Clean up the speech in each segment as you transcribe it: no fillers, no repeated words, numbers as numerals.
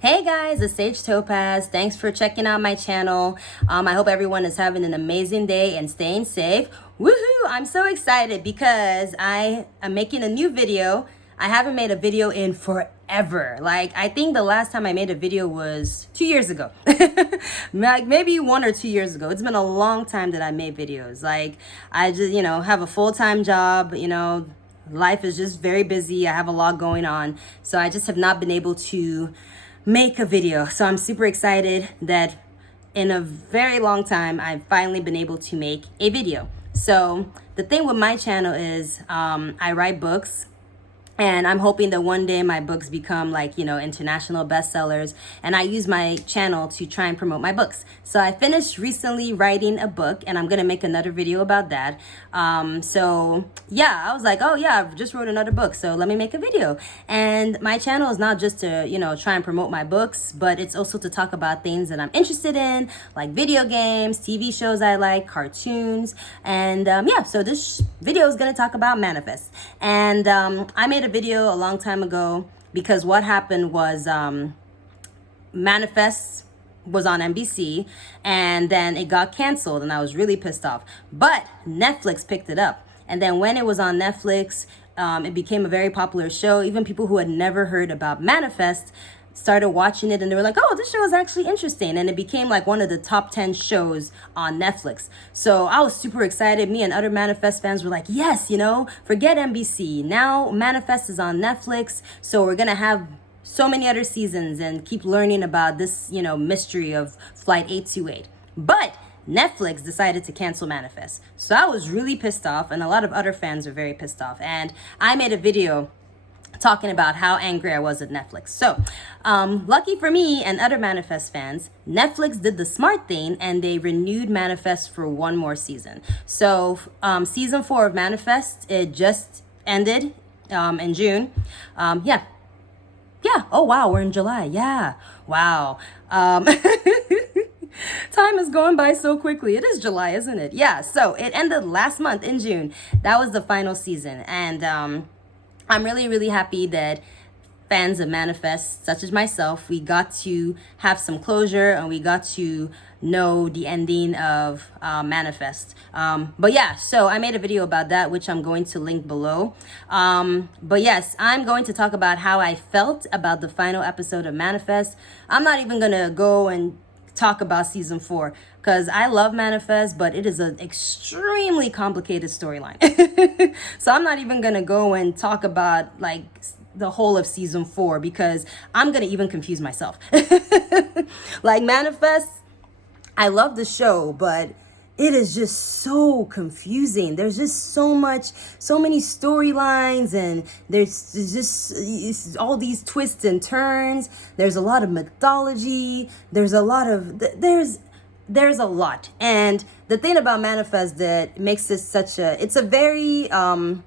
Hey guys, it's Sage Topaz. Thanks for checking out my channel. I hope everyone is having an amazing day and staying safe. Woohoo! I'm so excited because I am making a new video. I haven't made a video in forever. Like, I think the last time I made a video was 2 years ago. Maybe 1 or 2 years ago. It's been a long time that I made videos. Like, I just, have a full-time job, life is just very busy. I have a lot going on. So I just have not been able to make a video. So I'm super excited that in a very long time, I've finally been able to make a video. So the thing with my channel is I write books. And I'm hoping that one day my books become international bestsellers. And I use my channel to try and promote my books. So I finished recently writing a book and I'm going to make another video about that. So yeah, I was like, oh yeah, I've just wrote another book. So let me make a video. And my channel is not just to, try and promote my books, but it's also to talk about things that I'm interested in, like video games, TV shows I like, cartoons. And yeah, so this video is going to talk about Manifest. And I made a video a long time ago because what happened was Manifest was on NBC and then it got canceled and I was really pissed off. But Netflix picked it up. And then when it was on Netflix, it became a very popular show. Even people who had never heard about Manifest started watching it and they were like, oh, this show is actually interesting. And it became like one of the top 10 shows on Netflix. So I was super excited. Me and other Manifest fans were like, yes, forget NBC. Now Manifest is on Netflix. So we're going to have so many other seasons and keep learning about this, mystery of Flight 828. But Netflix decided to cancel Manifest. So I was really pissed off and a lot of other fans were very pissed off. And I made a video talking about how angry I was at Netflix. So, lucky for me and other Manifest fans, Netflix did the smart thing and they renewed Manifest for one more season. So, season 4 of Manifest, it just ended in June. Yeah. Oh, wow. We're in July. Yeah. Wow. Time is going by so quickly. It is July, isn't it? Yeah. So it ended last month in June. That was the final season. And, I'm really, really happy that fans of Manifest, such as myself, we got to have some closure and we got to know the ending of Manifest. But yeah, so I made a video about that, which I'm going to link below. But yes, I'm going to talk about how I felt about the final episode of Manifest. I'm not even going to go and talk about season 4 because I love Manifest, but it is an extremely complicated storyline. So I'm not even gonna go and talk about like the whole of season 4 because I'm gonna even confuse myself. Like Manifest, I love the show, but it is just so confusing. There's just so many storylines and there's just all these twists and turns. There's a lot of mythology. There's a lot. And the thing about Manifest that makes this it's a very, even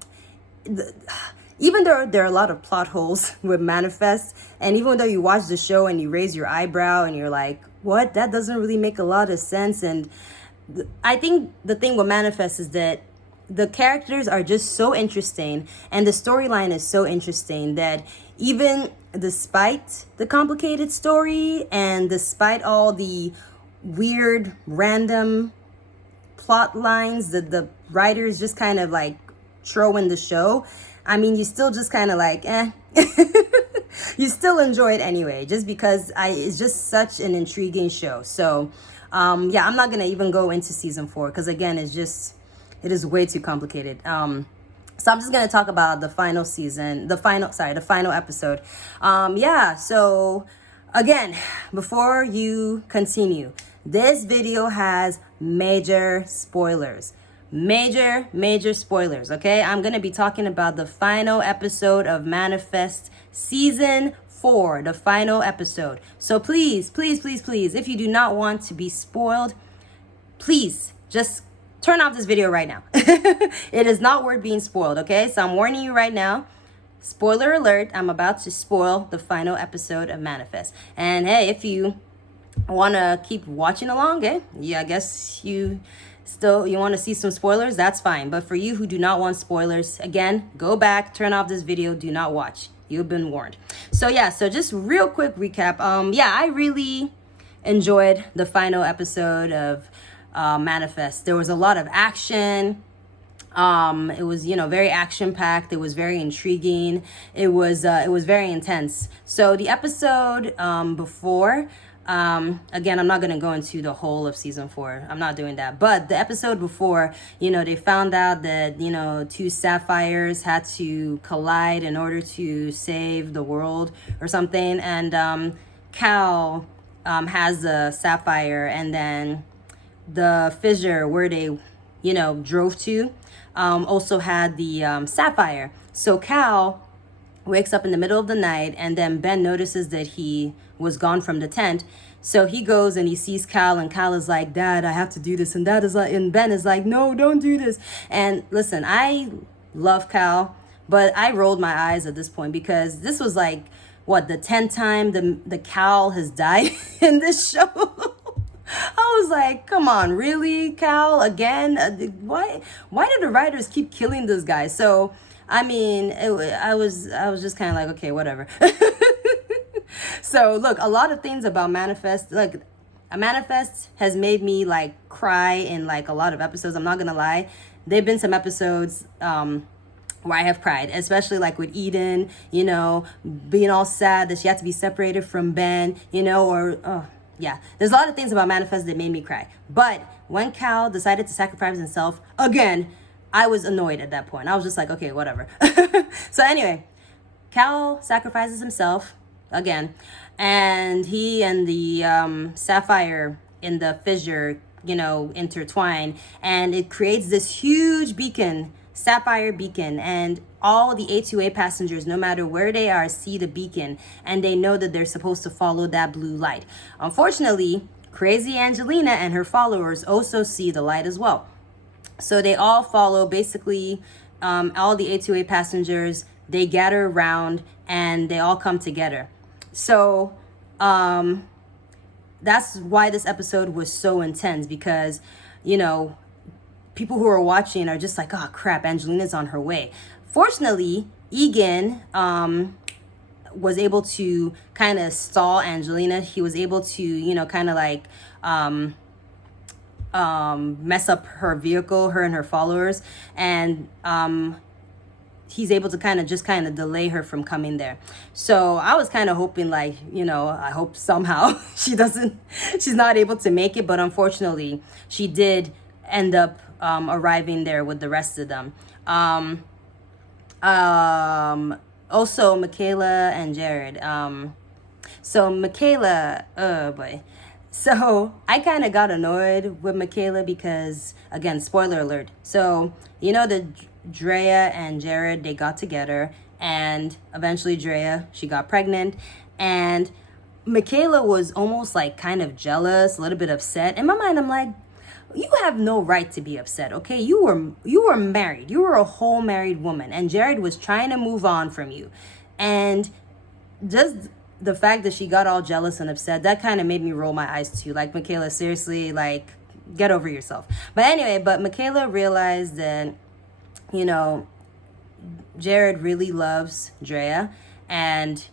though there are a lot of plot holes with Manifest, and even though you watch the show and you raise your eyebrow and you're like, what? That doesn't really make a lot of sense. And I think the thing with Manifest is that the characters are just so interesting and the storyline is so interesting that even despite the complicated story and despite all the weird random plot lines that the writers just kind of like throw in the show, I mean, you still just kind of like, you still enjoy it anyway, just because it's just such an intriguing show. So yeah, I'm not gonna even go into season 4 because again, it is way too complicated. So I'm just gonna talk about the final episode. Yeah, so again, before you continue, this video has major spoilers. Major spoilers, okay? I'm gonna be talking about the final episode of Manifest season 4, the final episode. So please, if you do not want to be spoiled, please just turn off this video right now. It is not worth being spoiled, okay? So I'm warning you right now. Spoiler alert, I'm about to spoil the final episode of Manifest. And hey, if you want to keep watching along, yeah, I guess you want to see some spoilers, that's fine. But for you who do not want spoilers, again, go back, turn off this video, do not watch. You've been warned. So yeah, so just real quick recap. Yeah, I really enjoyed the final episode of Manifest. There was a lot of action. It was, very action packed. It was very intriguing. It was very intense. So the episode before, again, I'm not gonna go into the whole of season 4. I'm not doing that. But the episode before, they found out that two sapphires had to collide in order to save the world or something, and Cal has a sapphire, and then the fissure where they drove to also had the sapphire. So Cal wakes up in the middle of the night, and then Ben notices that he was gone from the tent. So he goes and he sees Cal, and Cal is like, Dad, I have to do this. And Dad is like, and Ben is like, no, don't do this. And listen, I love Cal, but I rolled my eyes at this point because this was like, what, the 10th time the Cal has died in this show. I was like, come on, really, Cal, again? Why did the writers keep killing this guy? So, I mean, I was just kind of like, okay, whatever. So, look, a lot of things about Manifest, like, Manifest has made me like cry in like a lot of episodes. I'm not gonna lie. There've been some episodes where I have cried, especially like with Eden, being all sad that she had to be separated from Ben, yeah, there's a lot of things about Manifest that made me cry. But when Cal decided to sacrifice himself again, I was annoyed at that point. I was just like, okay, whatever. So anyway, Cal sacrifices himself again, and he and the sapphire in the fissure, intertwine, and it creates this huge beacon, sapphire beacon, and all the A2A passengers, no matter where they are, see the beacon, and they know that they're supposed to follow that blue light. Unfortunately, Crazy Angelina and her followers also see the light as well. So they all follow, basically, all the A2A passengers, they gather around, and they all come together. So that's why this episode was so intense, because, people who are watching are just like, oh crap, Angelina's on her way. Fortunately, Egan was able to kind of stall Angelina. He was able to, kind of like mess up her vehicle, her and her followers, and he's able to kind of delay her from coming there. So I was kind of hoping, like, I hope somehow she's not able to make it, but unfortunately she did end up arriving there with the rest of them. Also Michaela and Jared. So Michaela, oh boy. So I kind of got annoyed with Michaela because, again, spoiler alert. So, the Drea and Jared, they got together, and eventually Drea, she got pregnant, and Michaela was almost like kind of jealous, a little bit upset. In my mind, I'm like, you have no right to be upset, okay? You were married. You were a whole married woman, and Jared was trying to move on from you. And just the fact that she got all jealous and upset, that kind of made me roll my eyes too. Like, Michaela, seriously, like, get over yourself. But anyway, Michaela realized that, Jared really loves Drea, and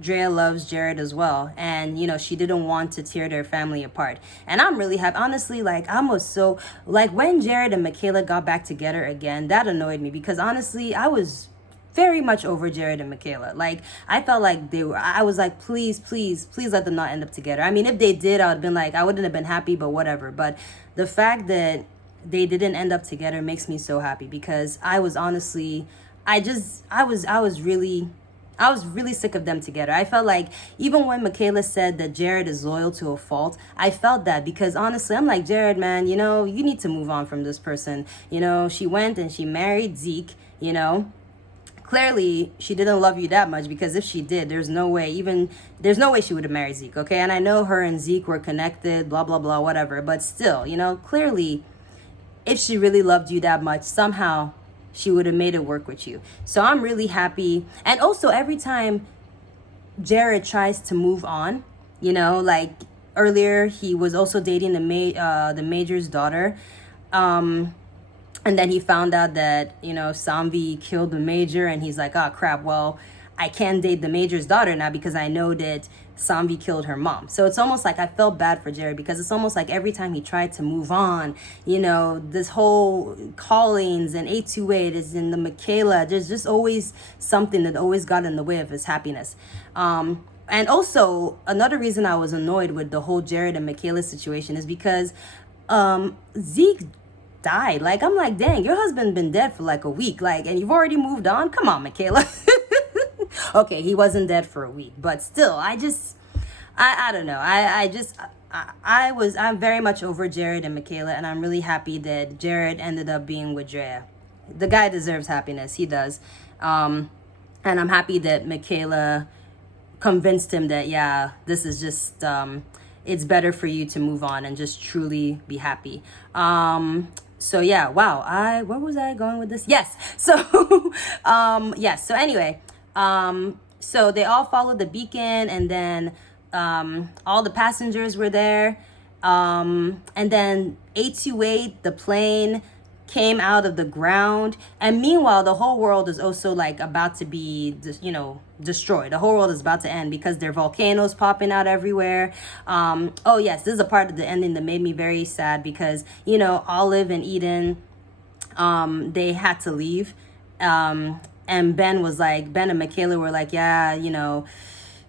Drea loves Jared as well. And, she didn't want to tear their family apart. And I'm really happy. Honestly, like, I was so, like, when Jared and Michaela got back together again, that annoyed me, because honestly, I was very much over Jared and Michaela. Like, I felt like I was like, please let them not end up together. I mean, if they did, I would have been like, I wouldn't have been happy, but whatever. But the fact that they didn't end up together makes me so happy, because I was honestly, I was really sick of them together. I felt like, even when Michaela said that Jared is loyal to a fault, I felt that, because honestly, I'm like, Jared, man, you need to move on from this person. She went and she married Zeke, Clearly, she didn't love you that much, because if she did, there's no way she would have married Zeke, okay? And I know her and Zeke were connected, blah, blah, blah, whatever. But still, clearly, if she really loved you that much, somehow she would have made it work with you. So I'm really happy. And also, every time Jared tries to move on, like earlier, he was also dating the major's daughter. And then he found out that, Samvi killed the major, and he's like, oh crap, well, I can date the Major's daughter now because I know that Samvi killed her mom. So it's almost like I felt bad for Jared, because it's almost like every time he tried to move on, this whole Callings and 828 is in the Michaela. There's just always something that always got in the way of his happiness. And also, another reason I was annoyed with the whole Jared and Michaela situation is because Zeke died. Like, I'm like, dang, your husband been dead for like a week, like, and you've already moved on. Come on, Michaela. Okay, he wasn't dead for a week, but still, I don't know. I'm very much over Jared and Michaela, and I'm really happy that Jared ended up being with Drea. The guy deserves happiness. He does. And I'm happy that Michaela convinced him that, yeah, this is just, it's better for you to move on and just truly be happy. So yeah, wow. Where was I going with this? Yes. So, yes. So anyway, so they all followed the beacon, and then, all the passengers were there. And then 828, the plane, came out of the ground, and meanwhile the whole world is also like about to be destroyed. The whole world is about to end because there are volcanoes popping out everywhere. Oh yes, this is a part of the ending that made me very sad, because Olive and Eden, they had to leave, and Ben and Michaela were like, yeah,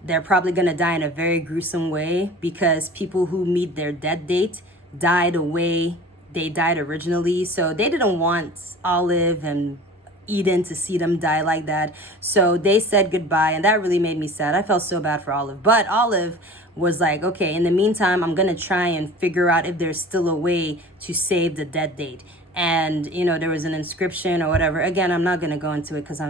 they're probably gonna die in a very gruesome way, because people who meet their death date died the way they died originally. So they didn't want Olive and Eden to see them die like that. So they said goodbye, and that really made me sad. I felt so bad for Olive. But Olive was like, okay, in the meantime, I'm gonna try and figure out if there's still a way to save the death date. And, there was an inscription or whatever. Again, I'm not gonna go into it because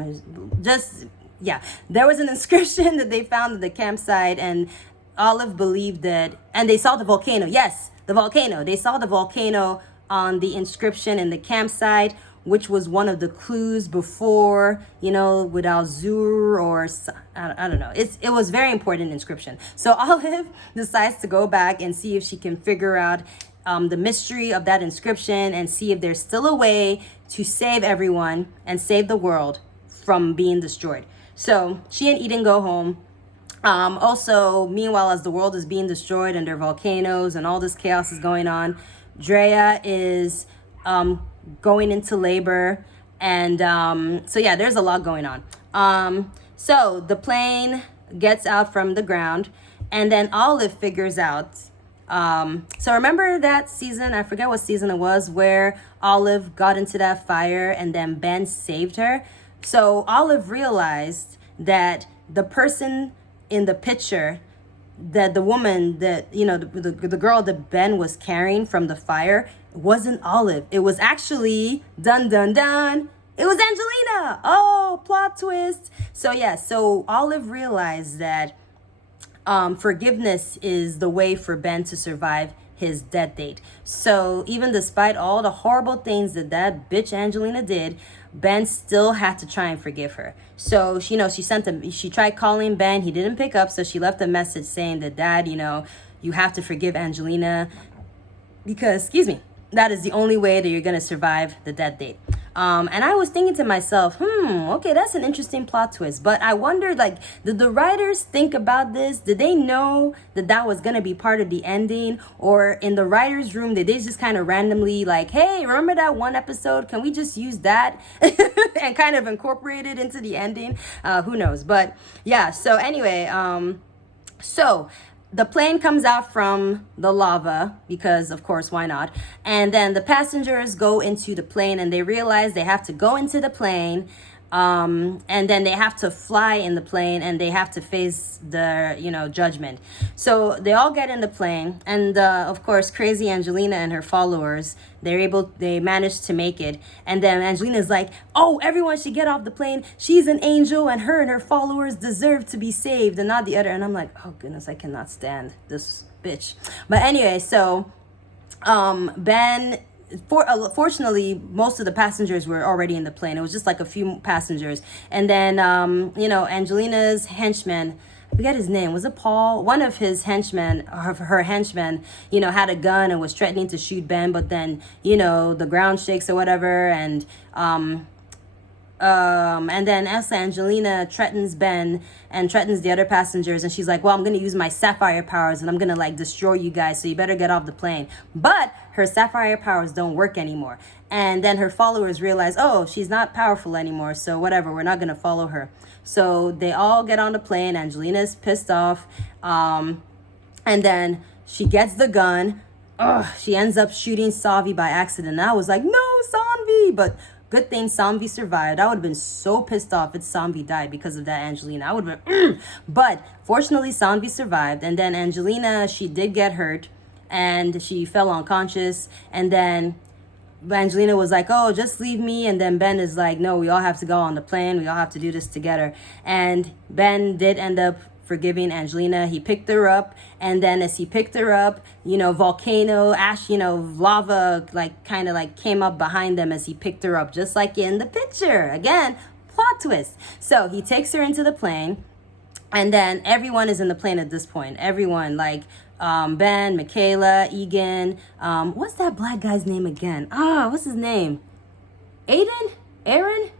yeah, there was an inscription that they found at the campsite, and Olive believed that, and they saw the volcano. Yes, the volcano. They saw the volcano on the inscription in the campsite, which was one of the clues before, with Al-Zur, or I don't know. It was very important inscription. So Olive decides to go back and see if she can figure out the mystery of that inscription, and see if there's still a way to save everyone and save the world from being destroyed. So she and Eden go home. Also, meanwhile, as the world is being destroyed and there are volcanoes and all this chaos is going on, Drea is going into labor. And so, yeah, there's a lot going on. So the plane gets out from the ground, and then Olive figures out. So remember that season, I forget what season it was, where Olive got into that fire and then Ben saved her. So Olive realized that the person in the picture, that the woman that, the girl that Ben was carrying from the fire, wasn't Olive. It was actually, dun dun dun, it was Angelina. Oh, plot twist. So yeah, so Olive realized that forgiveness is the way for Ben to survive his death date. So even despite all the horrible things that bitch Angelina did, Ben still had to try and forgive her. So she tried calling Ben. He didn't pick up. So she left a message saying that, Dad, you have to forgive Angelina, because, that is the only way that you're going to survive the death date. And I was thinking to myself, okay, that's an interesting plot twist. But I wondered, did the writers think about this? Did they know that was going to be part of the ending? Or in the writer's room, did they just kind of randomly hey, remember that one episode? Can we just use that and kind of incorporate it into the ending? Who knows? But yeah, so anyway, so the plane comes out from the lava, because of course, why not? And then the passengers go into the plane, and they realize they have to go into the plane, and then they have to fly in the plane, and they have to face the judgment. So they all get in the plane, and of course, crazy Angelina and her followers, they managed to make it. And then Angelina's like, oh, everyone should get off the plane. She's an angel, and her followers deserve to be saved, and not the other. And I'm like, oh goodness, I cannot stand this bitch. But anyway, so Ben, fortunately, most of the passengers were already in the plane. It was just like a few passengers. And then, Angelina's henchman, I forget his name, was it Paul? One of his henchmen, her henchmen, had a gun and was threatening to shoot Ben, but then, the ground shakes or whatever. And And then Elsa Angelina threatens Ben and threatens the other passengers, and she's like, well, I'm gonna use my sapphire powers and I'm gonna like destroy you guys, so you better get off the plane. But her sapphire powers don't work anymore. And then her followers realize, oh, she's not powerful anymore, so whatever, we're not gonna follow her. So they all get on the plane. Angelina's pissed off. And then she gets the gun. Ugh, she ends up shooting Savi by accident. And I was like, no, Sanvi. But good thing Sanvi survived. I would have been so pissed off if Sanvi died because of that Angelina. I would have been, But fortunately, Sanvi survived. And then Angelina, she did get hurt. And she fell unconscious. And then Angelina was like, oh, just leave me. And then Ben is like, no, we all have to go on the plane. We all have to do this together. And Ben did end up forgiving Angelina. He picked her up, and then as he picked her up, volcano ash, lava like kind of like came up behind them as he picked her up, just like in the picture. Again, plot twist. So he takes her into the plane, and then everyone is in the plane at this point. Everyone, like Ben, Michaela, Egan, what's that black guy's name again? What's his name? Aaron?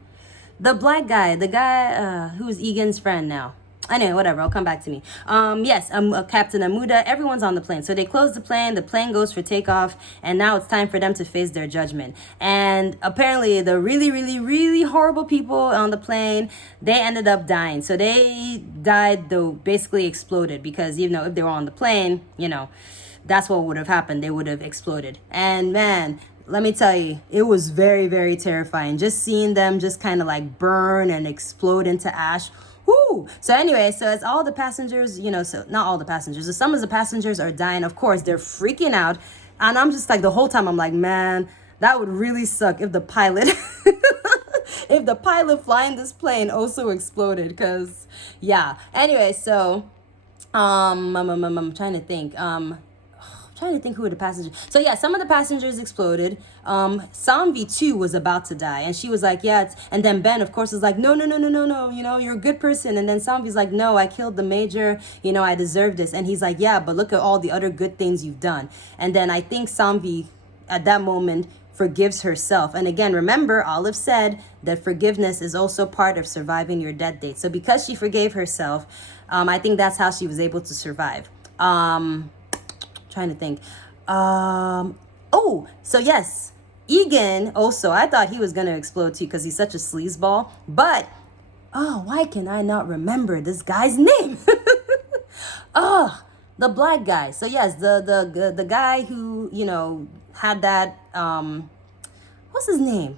The black guy, the guy who's Egan's friend now. Anyway, whatever, it'll come back to me. Yes, Captain Amuda, everyone's on the plane. So they close the plane goes for takeoff, and now it's time for them to face their judgment. And apparently the really, really, really horrible people on the plane, they ended up dying. So they died, though basically exploded, because even though if they were on the plane, that's what would have happened. They would have exploded. And man, let me tell you, it was very, very terrifying. Just seeing them just kind of like burn and explode into ash. Woo! So anyway, so as all the passengers, so not all the passengers, some of the passengers are dying. Of course, they're freaking out. And I'm just like, the whole time I'm like, man, that would really suck if the pilot, if the pilot flying this plane also exploded. Because, yeah. Anyway, so, I'm trying to think. Trying to think who were the passengers. So yeah, some of the passengers exploded. Sanvi too was about to die, and she was like, yeah. And then Ben, of course, is like, no. You're a good person. And then Sanvi's like, no, I killed the major. I deserve this. And he's like, yeah, but look at all the other good things you've done. And then I think Sanvi, at that moment, forgives herself. And again, remember, Olive said that forgiveness is also part of surviving your death date. So because she forgave herself, I think that's how she was able to survive. Trying to think. So yes, Egan also, I thought he was going to explode too because he's such a sleazeball. But, why can I not remember this guy's name? The black guy. So yes, the guy who, had that, what's his name?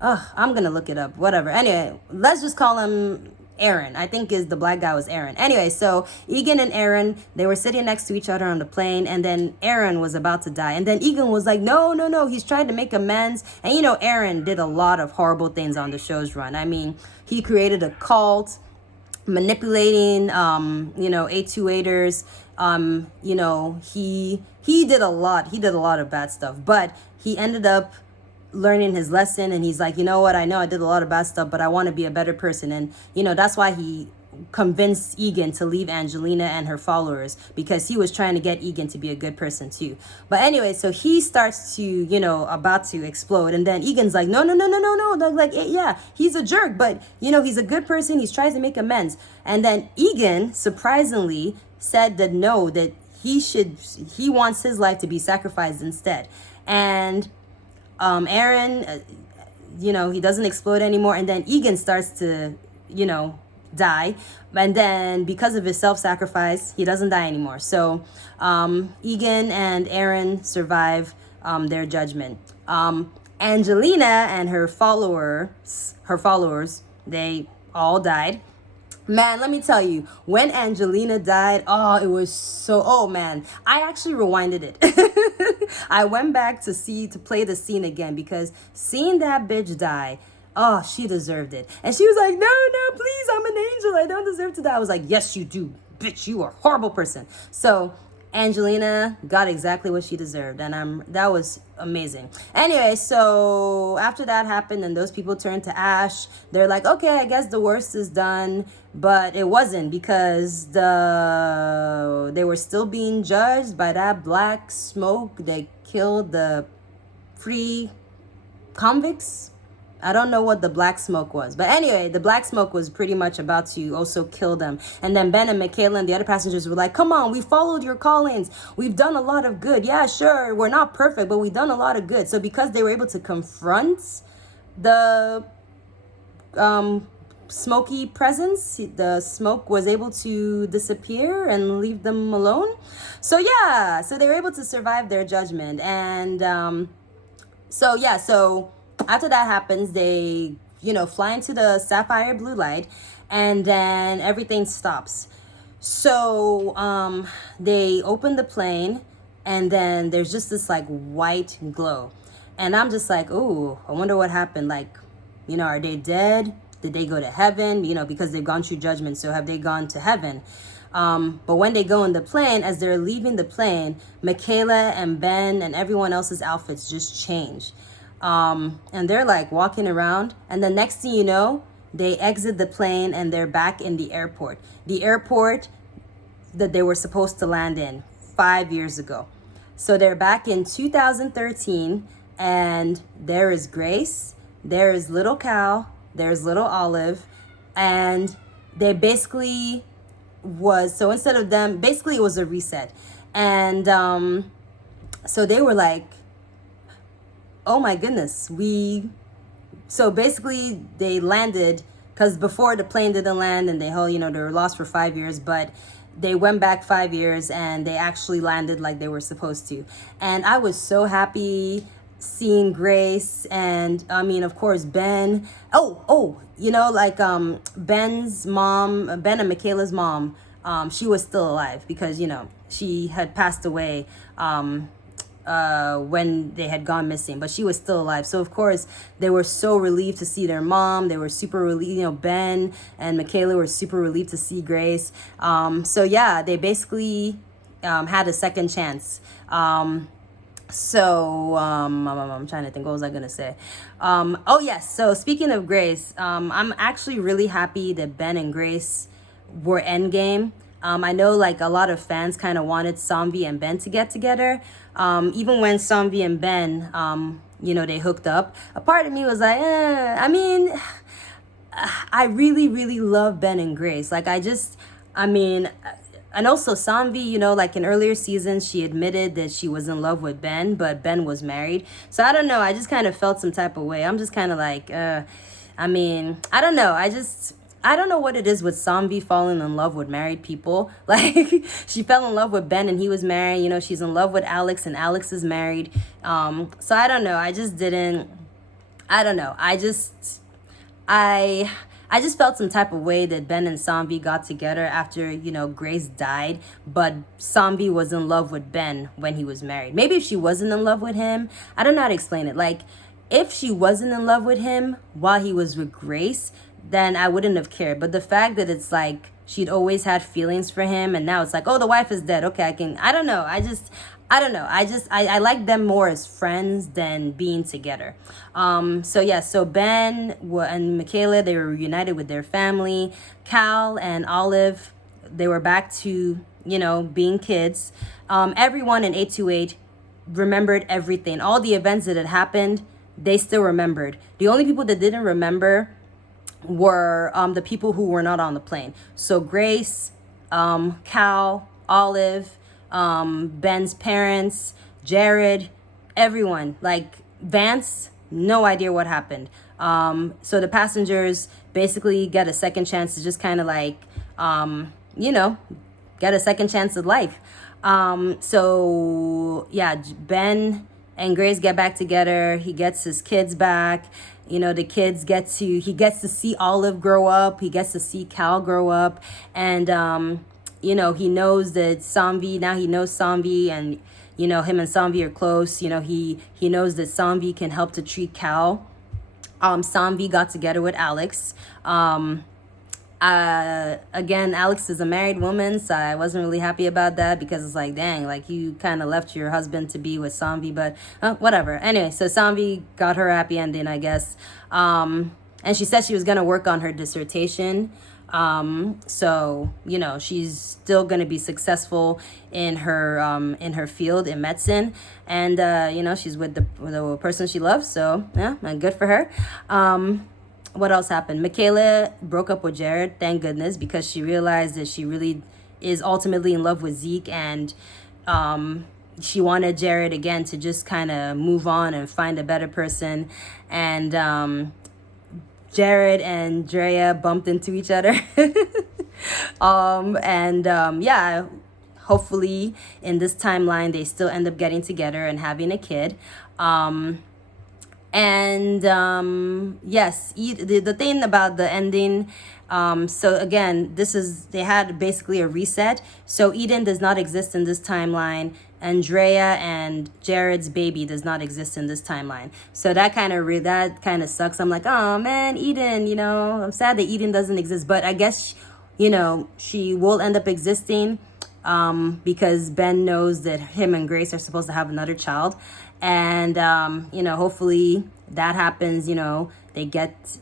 I'm going to look it up. Whatever. Anyway, let's just call him Aaron. I think the black guy was Aaron. Anyway, so Egan and Aaron, they were sitting next to each other on the plane, and then Aaron was about to die. And then Egan was like, no, he's trying to make amends. And Aaron did a lot of horrible things on the show's run. I mean, he created a cult, manipulating, A2-8ers. He did a lot. He did a lot of bad stuff, but he ended up learning his lesson, and he's like, you know what, I know I did a lot of bad stuff, but I want to be a better person. And that's why he convinced Egan to leave Angelina and her followers, because he was trying to get Egan to be a good person too. But anyway, so he starts to about to explode, and then Egan's like, no, like, yeah, he's a jerk, but he's a good person, he's trying to make amends. And then Egan surprisingly said that no, that he wants his life to be sacrificed instead. And Aaron, he doesn't explode anymore. And then Egan starts to, die. And then because of his self-sacrifice, he doesn't die anymore. So Egan and Aaron survive their judgment. Angelina and her followers, they all died. Man, let me tell you, when Angelina died, it was so, man, I actually rewinded it. I went back to play the scene again, because seeing that bitch die, she deserved it. And she was like, no, please, I'm an angel, I don't deserve to die. I was like, yes, you do, bitch, you are a horrible person. So Angelina got exactly what she deserved, and that was amazing. Anyway, so after that happened and those people turned to ash, they're like, okay, I guess the worst is done. But it wasn't, because they were still being judged by that black smoke that killed the free convicts. I don't know what the black smoke was. But anyway, the black smoke was pretty much about to also kill them. And then Ben and Michaela and the other passengers were like, come on, we followed your call-ins. We've done a lot of good. Yeah, sure, we're not perfect, but we've done a lot of good. So because they were able to confront the smoky presence, the smoke was able to disappear and leave them alone. So yeah, so they were able to survive their judgment. And so after that happens, they, fly into the sapphire blue light, and then everything stops. So they open the plane, and then there's just this like white glow. And I'm just like, oh, I wonder what happened. Like, are they dead? Did they go to heaven? Because they've gone through judgment. So have they gone to heaven? But when they go in the plane, as they're leaving the plane, Michaela and Ben and everyone else's outfits just change. And they're like walking around. And the next thing you know, they exit the plane and they're back in the airport. The airport that they were supposed to land in 5 years ago. So they're back in 2013, and there is Grace, there is little Cal, there's little Olive, and they basically so instead of them, basically it was a reset. And so they were like, oh my goodness, so basically they landed, because before the plane didn't land and they were lost for 5 years, but they went back 5 years and they actually landed like they were supposed to. And I was so happy seeing Grace, and I mean, of course, Ben. Ben's mom, Ben and Michaela's mom, she was still alive because, she had passed away when they had gone missing, but she was still alive. So of course they were so relieved to see their mom. They were super relieved, Ben and Michaela were super relieved to see Grace. So yeah, they basically had a second chance. I'm trying to think, what was I gonna say? Oh yes, so speaking of Grace, I'm actually really happy that Ben and Grace were endgame. I know like a lot of fans kind of wanted Samvi and Ben to get together. Even when Samvi and Ben, they hooked up, a part of me was like, I mean, I really, really love Ben and Grace. Like, and also Samvi, like in earlier seasons, she admitted that she was in love with Ben, but Ben was married. So I don't know. I just kind of felt some type of way. I'm just kind of like, I don't know. I don't know what it is with Samvi falling in love with married people. Like, she fell in love with Ben and he was married. She's in love with Alex and Alex is married. So I don't know. I just felt some type of way that Ben and Samvi got together after, Grace died. But Samvi was in love with Ben when he was married. Maybe if she wasn't in love with him, I don't know how to explain it. Like, if she wasn't in love with him while he was with Grace, then I wouldn't have cared. But the fact that it's like she'd always had feelings for him and now it's like, oh, the wife is dead. Okay, I don't know. I like them more as friends than being together. So Ben and Michaela, they were reunited with their family. Cal and Olive, they were back to, being kids. Everyone in 828 remembered everything. All the events that had happened, they still remembered. The only people that didn't remember were the people who were not on the plane. So Grace, Cal, Olive, Ben's parents, Jared, everyone. Like Vance, no idea what happened. So the passengers basically get a second chance to just kind of like, get a second chance at life. So yeah, Ben and Grace get back together. He gets his kids back. The kids he gets to see Olive grow up. He gets to see Cal grow up. And, he knows that now he knows Samvi, and, him and Samvi are close. He knows that Samvi can help to treat Cal. Samvi got together with Alex. Again, Alex is a married woman, so I wasn't really happy about that because it's like, dang, like you kind of left your husband to be with Samvi, but whatever. Anyway, so Samvi got her happy ending, I guess. And she said she was going to work on her dissertation. So she's still going to be successful in her field in medicine, and she's with the person she loves. So yeah, and good for her. What else happened? Michaela broke up with Jared, thank goodness, because she realized that she really is ultimately in love with Zeke, and she wanted Jared again to just kind of move on and find a better person. And Jared and Drea bumped into each other. Yeah, hopefully in this timeline they still end up getting together and having a kid. Yes, the thing about the ending, so again, they had basically a reset. So Eden does not exist in this timeline. Andrea and Jared's baby does not exist in this timeline. So that kind of sucks. I'm like, oh man, Eden, I'm sad that Eden doesn't exist. But I guess, she will end up existing, because Ben knows that him and Grace are supposed to have another child. And hopefully that happens. They get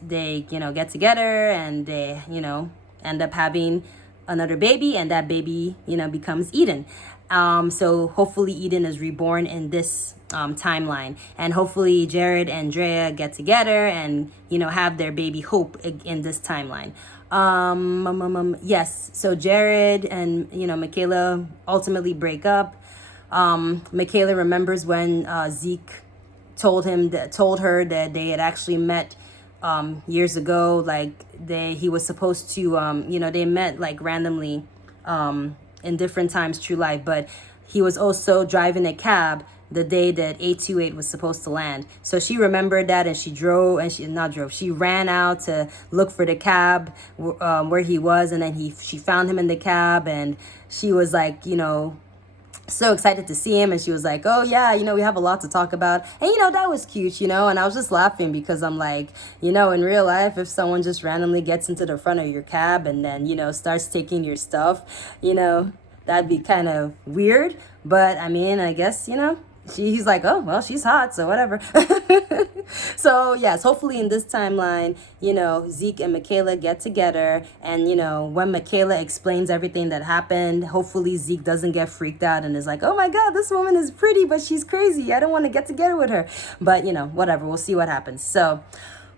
together, and they end up having another baby, and that baby becomes Eden. So hopefully Eden is reborn in this timeline, and hopefully Jared and Drea get together and have their baby Hope in this timeline. Yes, so Jared and Michaela ultimately break up. Michaela remembers when Zeke told her that they had actually met years ago. Like he was supposed to they met like randomly in different times through life, but he was also driving a cab the day that 828 was supposed to land. So she remembered that, and she ran out to look for the cab where he was, and then she found him in the cab, and she was like, so excited to see him, and she was like, oh yeah, we have a lot to talk about. And that was cute, and I was just laughing because I'm like, in real life, if someone just randomly gets into the front of your cab and then starts taking your stuff, that'd be kind of weird. But I mean, I guess he's like, oh well, she's hot, so whatever. So yes, hopefully in this timeline, Zeke and Michaela get together, and when Michaela explains everything that happened, hopefully Zeke doesn't get freaked out and is like, oh my god, this woman is pretty, but she's crazy, I don't want to get together with her. But whatever, we'll see what happens. So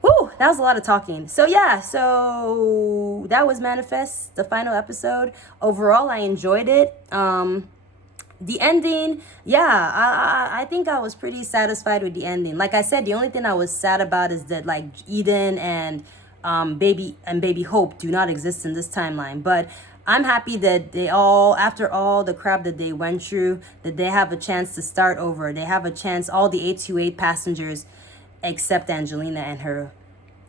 that was a lot of talking. So yeah, so that was Manifest, the final episode. Overall, I enjoyed it. The ending, yeah, I think I was pretty satisfied with the ending. Like I said, the only thing I was sad about is that like Eden and baby Hope do not exist in this timeline. But I'm happy that after all the crap that they went through, that they have a chance to start over. They have a chance, all the 828 passengers, except Angelina and her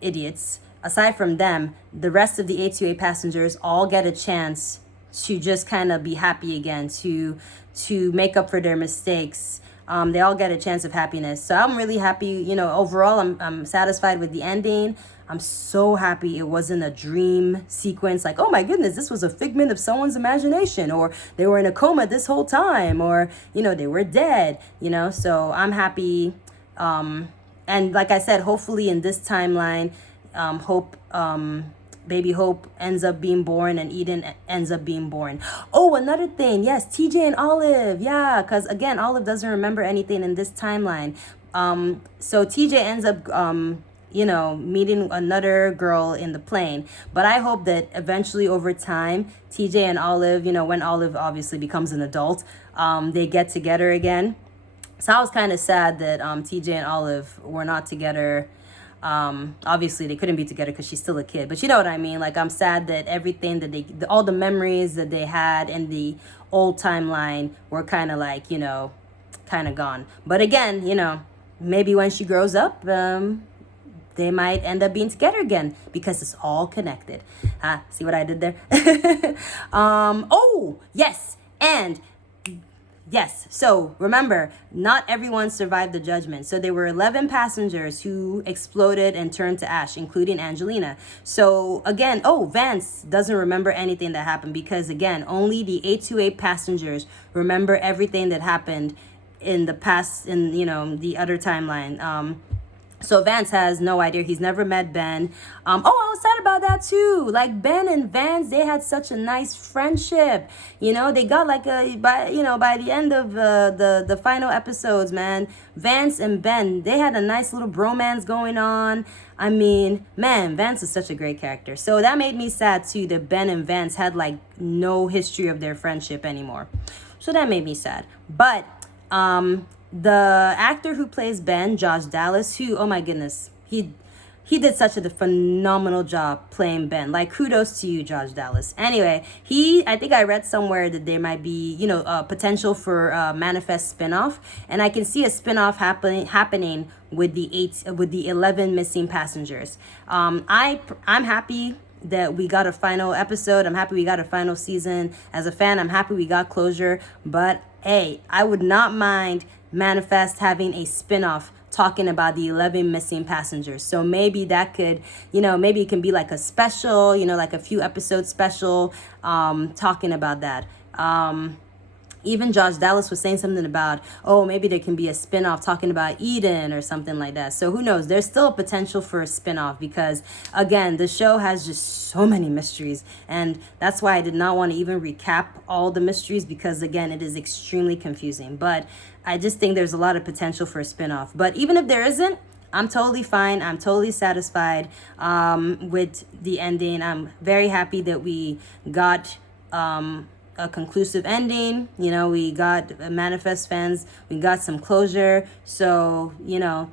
idiots. Aside from them, the rest of the 828 passengers all get a chance to just kind of be happy again, to make up for their mistakes. They all get a chance of happiness. So I'm really happy. Overall, I'm satisfied with the ending. I'm so happy it wasn't a dream sequence. Like, oh my goodness, this was a figment of someone's imagination, or they were in a coma this whole time, or, they were dead, So I'm happy. And like I said, hopefully in this timeline, baby Hope ends up being born, and Eden ends up being born. Oh, another thing. Yes, TJ and Olive. Yeah, because again, Olive doesn't remember anything in this timeline. So TJ ends up, meeting another girl in the plane. But I hope that eventually over time, TJ and Olive, when Olive obviously becomes an adult, they get together again. So I was kind of sad that TJ and Olive were not together. Obviously they couldn't be together because she's still a kid, but you know what I mean. Like, I'm sad that everything that all the memories that they had in the old timeline were kind of like, kind of gone. But again, maybe when she grows up, they might end up being together again because it's all connected. See what I did there? Oh yes, and yes, so remember, not everyone survived the judgment. So there were 11 passengers who exploded and turned to ash, including Angelina. So again, Vance doesn't remember anything that happened because, again, only the 828 passengers remember everything that happened in the past, in, the other timeline. So Vance has no idea. He's never met Ben. I was sad about that too. Like Ben and Vance, they had such a nice friendship. You know, they got like by the end of the final episodes, man, Vance and Ben, they had a nice little bromance going on. I mean, man, Vance is such a great character. So that made me sad too that Ben and Vance had like no history of their friendship anymore. So that made me sad. But the actor who plays Ben, Josh Dallas, who, oh my goodness, he did such a phenomenal job playing Ben. Like, kudos to you, Josh Dallas. Anyway, I think I read somewhere that there might be, potential for a Manifest spinoff, and I can see a spinoff happening with the 11 missing passengers. I'm happy that we got a final episode. I'm happy we got a final season. As a fan, I'm happy we got closure. But hey, I would not mind Manifest having a spinoff talking about the 11 missing passengers. So maybe that could, maybe it can be like a special, like a few episode special, talking about that. Even Josh Dallas was saying something about, maybe there can be a spinoff talking about Eden or something like that. So who knows? There's still a potential for a spinoff because, again, the show has just so many mysteries. And that's why I did not want to even recap all the mysteries because, again, it is extremely confusing. But I just think there's a lot of potential for a spinoff. But even if there isn't, I'm totally fine. I'm totally satisfied with the ending. I'm very happy that we got a conclusive ending. We got Manifest fans, we got some closure. So,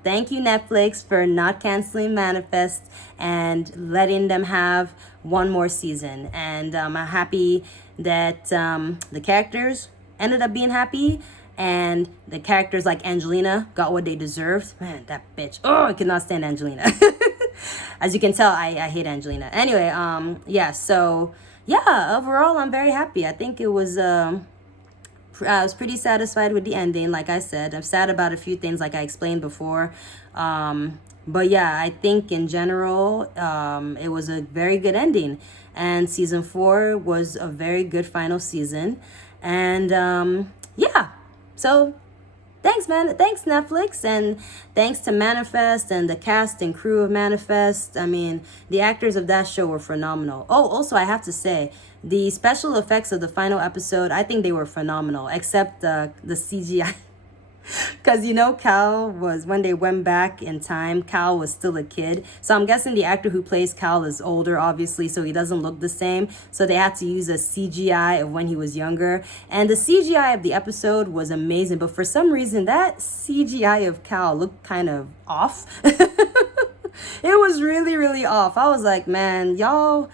thank you, Netflix, for not canceling Manifest and letting them have one more season. And I'm happy that the characters ended up being happy. And the characters like Angelina got what they deserved. Man, that bitch. Oh, I cannot stand Angelina. As you can tell, I hate Angelina. Anyway, so yeah, overall, I'm very happy. I think I was pretty satisfied with the ending. Like I said, I'm sad about a few things like I explained before. But yeah, I think in general, it was a very good ending. And season 4 was a very good final season. And yeah. So thanks, man. Thanks, Netflix. And thanks to Manifest and the cast and crew of Manifest. I mean, the actors of that show were phenomenal. Oh, also, I have to say, the special effects of the final episode, I think they were phenomenal, except the CGI. Because, Cal was, when they went back in time, Cal was still a kid. So I'm guessing the actor who plays Cal is older, obviously, so he doesn't look the same. So they had to use a CGI of when he was younger. And the CGI of the episode was amazing. But for some reason, that CGI of Cal looked kind of off. It was really, really off. I was like, man, y'all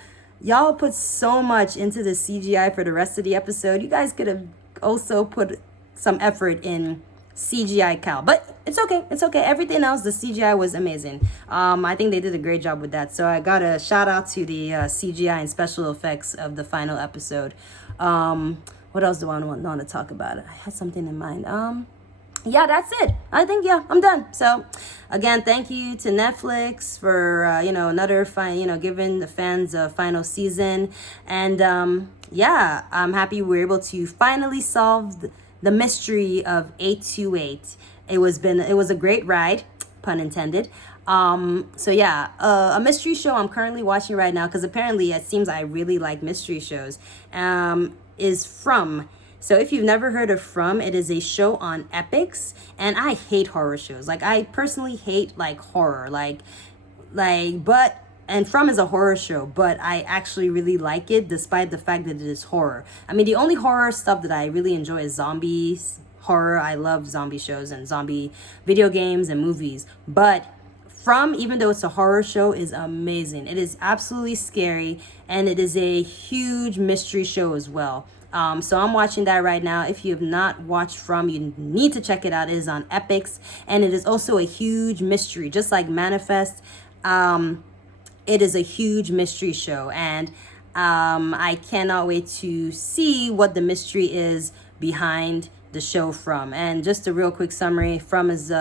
put so much into the CGI for the rest of the episode. You guys could have also put some effort in CGI Cal, but it's okay. Everything else, the CGI was amazing. I think they did a great job with that. So I got a shout out to the CGI and special effects of the final episode. What else do I want to talk about? I had something in mind. Yeah, that's it. I think, I'm done. So again, thank you to Netflix for, another giving the fans a final season. And I'm happy we were able to finally solve the mystery of 828. It was a great ride, pun intended. A mystery show I'm currently watching right now, because apparently it seems I really like mystery shows, is From. So if you've never heard of From, it is a show on Epix, and I hate horror shows. Like, I personally hate horror, and From is a horror show, but I actually really like it despite the fact that it is horror. I mean, the only horror stuff that I really enjoy is zombies, horror. I love zombie shows and zombie video games and movies. But From, even though it's a horror show, is amazing. It is absolutely scary, and it is a huge mystery show as well. So I'm watching that right now. If you have not watched From, you need to check it out. It is on Epix, and it is also a huge mystery, just like Manifest. It is a huge mystery show, and I cannot wait to see what the mystery is behind the show From. And just a real quick summary, From is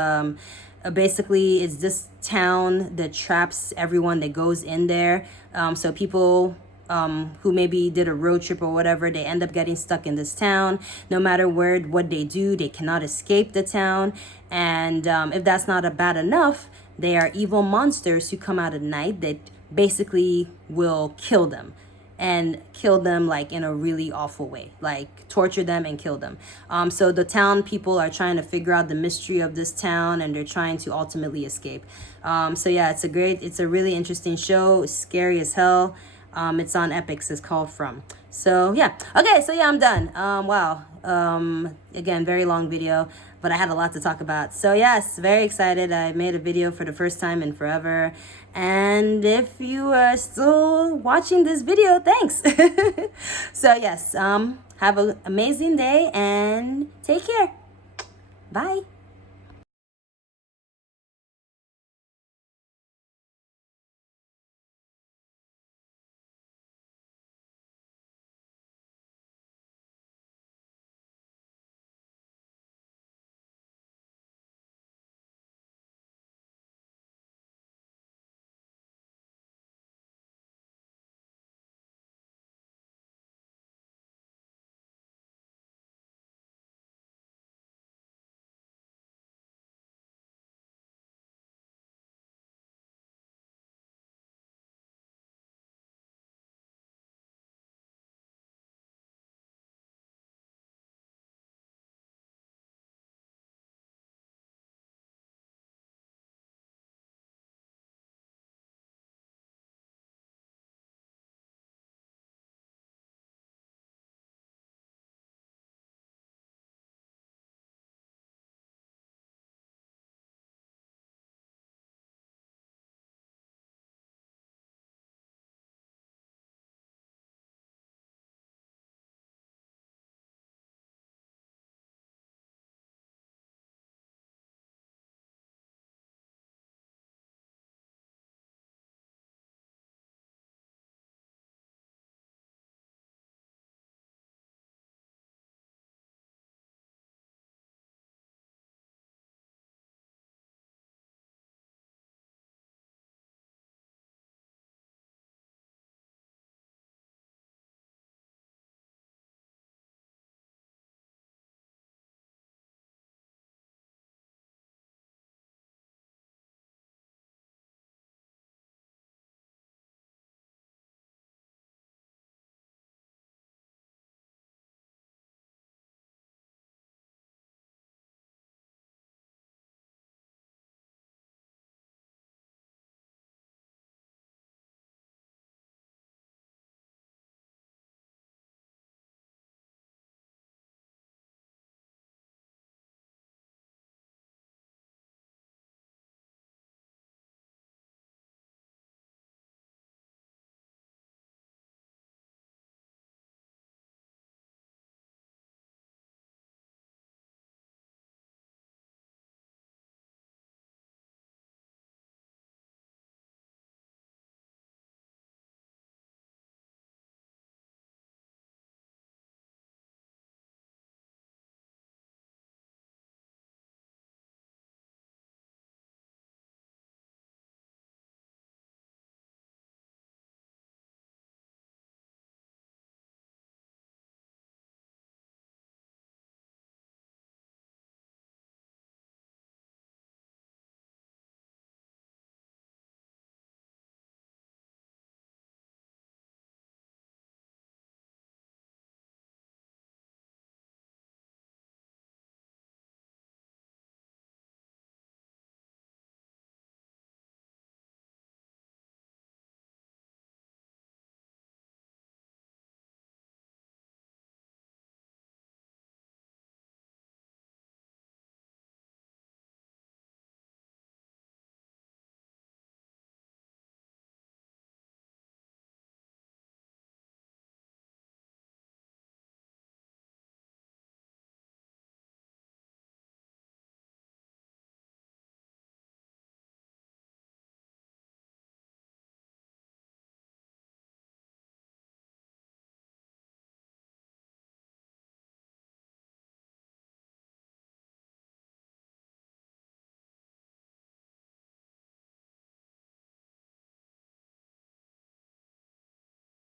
basically it's this town that traps everyone that goes in there. So people who maybe did a road trip or whatever, they end up getting stuck in this town. No matter what they do, they cannot escape the town. And if that's not bad enough, They are evil monsters who come out at night that basically will kill them, and kill them like in a really awful way, like torture them and kill them. So the town people are trying to figure out the mystery of this town, and they're trying to ultimately escape. So yeah, it's a really interesting show. It's scary as hell. It's on Epix. It's called From. So yeah, okay, so yeah, I'm done. Wow. Again, very long video, but I had a lot to talk about. So yes, very excited. I made a video for the first time in forever. And if you are still watching this video, thanks. So yes, have an amazing day and take care. Bye.